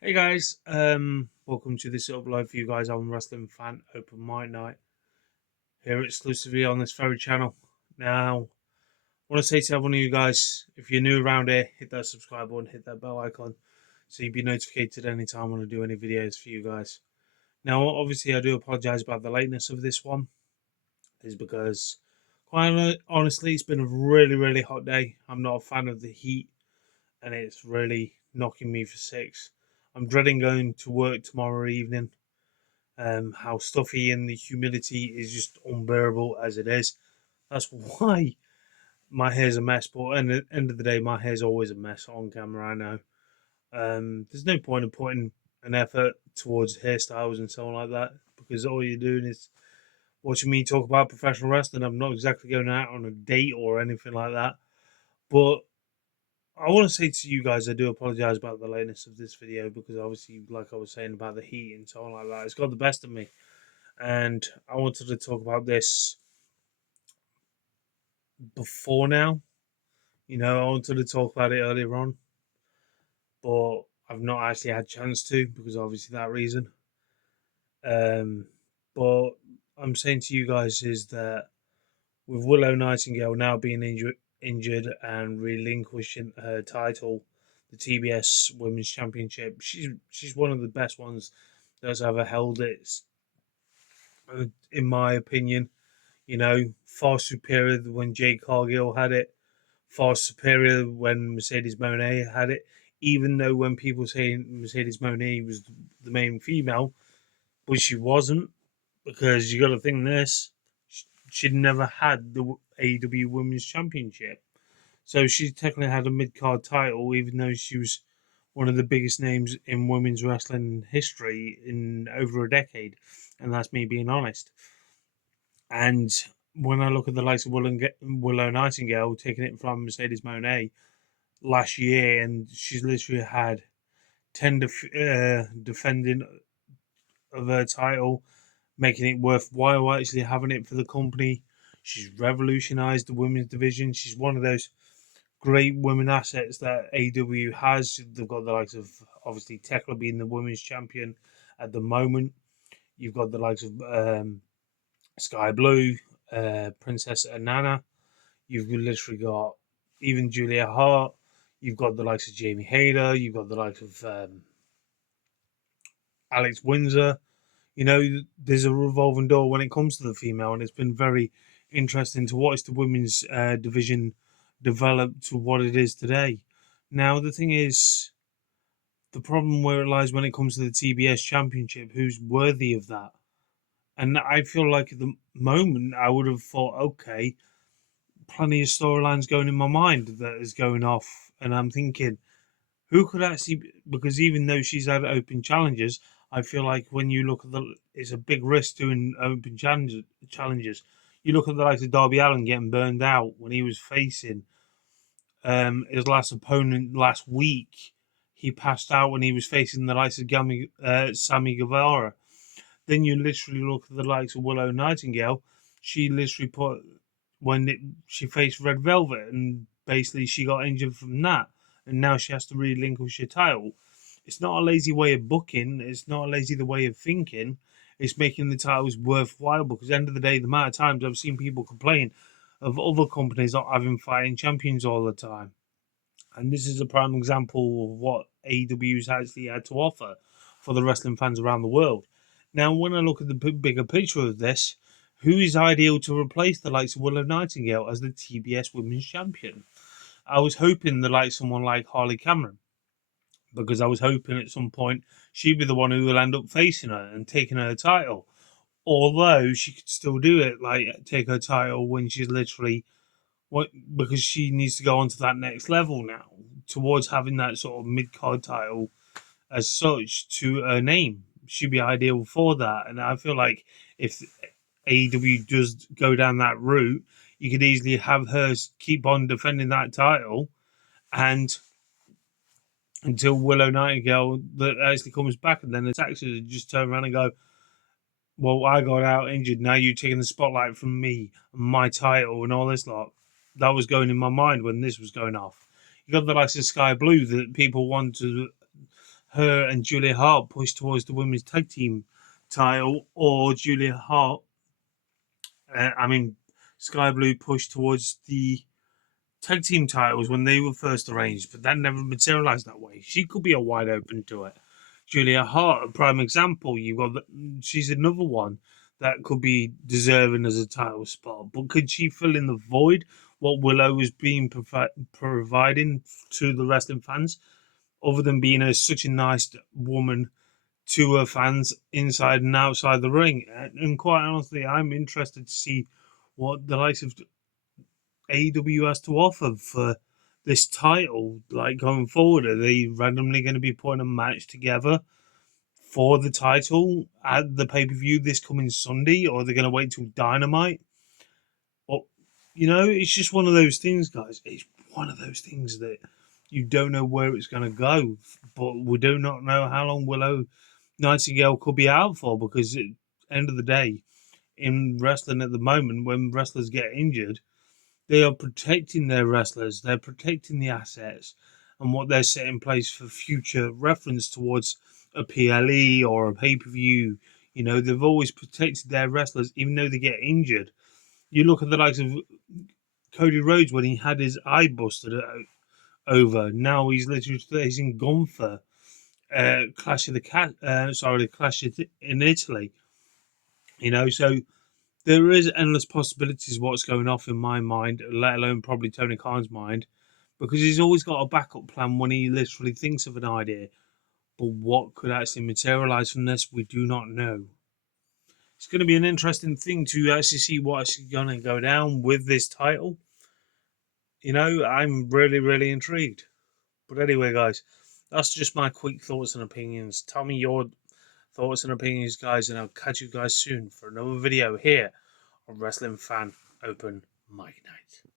Hey guys, welcome to this upload for you guys on Wrestling Fan Open Mic Night here exclusively on this very channel. Now, I want to say to every one of you guys, if you're new around here, hit that subscribe button, hit that bell icon, so you'll be notified anytime when I do any videos for you guys. Now, obviously, I do apologise about the lateness of this one. Is because, quite honestly, it's been a really hot day. I'm not a fan of the heat, and it's really knocking me for six. I'm dreading going to work tomorrow evening. How stuffy and the humidity is just unbearable as it is. That's why my hair's a mess. But at the end of the day, my hair's always a mess on camera. I know. There's no point in putting an effort towards hairstyles and so on like that because all you're doing is watching me talk about professional wrestling. I'm not exactly going out on a date or anything like that. But I want to say to you guys, I do apologize about the lateness of this video because obviously, like I was saying about the heat and so on like that, it's got the best of me. And I wanted to talk about this before now. I wanted to talk about it earlier on, but I've not actually had a chance to because obviously that reason. Um, but I'm saying to you guys is that with Willow Nightingale now being injured and relinquishing her title, the TBS Women's Championship, she's one of the best ones that's ever held it, in my opinion. Far superior when Jade Cargill had it, far superior when Mercedes Moné had it. Even though when people say Mercedes Moné was the main female, but she wasn't, because you got to think this, she'd never had the AEW Women's Championship. So she technically had a mid card title, even though she was one of the biggest names in women's wrestling history in over a decade. And that's me being honest. And when I look at the likes of Willow Nightingale taking it from Mercedes Monet last year, and she's literally had 10 defending of her title, making it worthwhile actually having it for the company. She's revolutionized the women's division. She's one of those great women assets that AW has. They've got the likes of obviously Tekla being the women's champion at the moment. You've got the likes of Sky Blue, Princess Anana. You've literally got even Julia Hart. You've got the likes of Jamie Hayter. You've got the likes of Alex Windsor. There's a revolving door when it comes to the female, and it's been very interesting to watch the women's division develop to what it is today. Now, the thing is, the problem where it lies when it comes to the TBS Championship, who's worthy of that? And I feel like at the moment, I would have thought, okay, plenty of storylines going in my mind that is going off, and I'm thinking, who could actually? Because even though she's had open challenges, I feel like when you look at it's a big risk doing open challenges. You look at the likes of Darby Allin getting burned out when he was facing his last opponent last week. He passed out when he was facing the likes of Sammy Guevara. Then you literally look at the likes of Willow Nightingale. She literally put she faced Red Velvet, and basically she got injured from that, and now she has to relinquish her title. It's not a lazy way of booking. It's not a lazy the way of thinking. It's making the titles worthwhile because at the end of the day, the amount of times I've seen people complain of other companies not having fighting champions all the time. And this is a prime example of what AEW's actually had to offer for the wrestling fans around the world. Now, when I look at the bigger picture of this, who is ideal to replace the likes of Willow Nightingale as the TBS Women's Champion? I was hoping the like someone like Harley Cameron, because I was hoping at some point she'd be the one who will end up facing her and taking her title. Although she could still do it, like take her title when she's literally what, because she needs to go on to that next level now towards having that sort of mid card title as such to her name. She'd be ideal for that, and I feel like if AEW does go down that route, you could easily have her keep on defending that title, and until Willow Nightingale that actually comes back, and then the taxes just turn around and go, "Well, I got out injured. Now you're taking the spotlight from me, and my title, and all this lot." That was going in my mind when this was going off. You got the likes of Sky Blue that people want to her and Julia Hart push towards the women's tag team title, or Julia Hart, Sky Blue push towards the tag team titles when they were first arranged, but that never materialized that way. She could be a wide open to it. Julia Hart, a prime example. She's another one that could be deserving as a title spot, but could she fill in the void what Willow was being providing to the wrestling fans, other than being such a nice woman to her fans inside and outside the ring? And quite honestly, I'm interested to see what the likes of AEW has to offer for this title, like going forward. Are they randomly going to be putting a match together for the title at the pay per view this coming Sunday, or are they going to wait till Dynamite? Or, it's just one of those things, guys. It's one of those things that you don't know where it's going to go, but we do not know how long Willow Nightingale could be out for, because at the end of the day, in wrestling at the moment, when wrestlers get injured, they are protecting their wrestlers, they're protecting the assets and what they're set in place for future reference towards a PLE or a pay per view. They've always protected their wrestlers, even though they get injured. You look at the likes of Cody Rhodes when he had his eye busted over. Now he's literally facing Gunther, Clash of the Cat. The Clash in Italy. So there is endless possibilities what's going off in my mind, let alone probably Tony Khan's mind, because he's always got a backup plan when he literally thinks of an idea. But what could actually materialize from this, we do not know. It's going to be an interesting thing to actually see what's going to go down with this title. I'm really, really intrigued. But anyway, guys, that's just my quick thoughts and opinions. Tell me your thoughts and opinions, guys, and I'll catch you guys soon for another video here on Wrestling Fan Open Mic Night.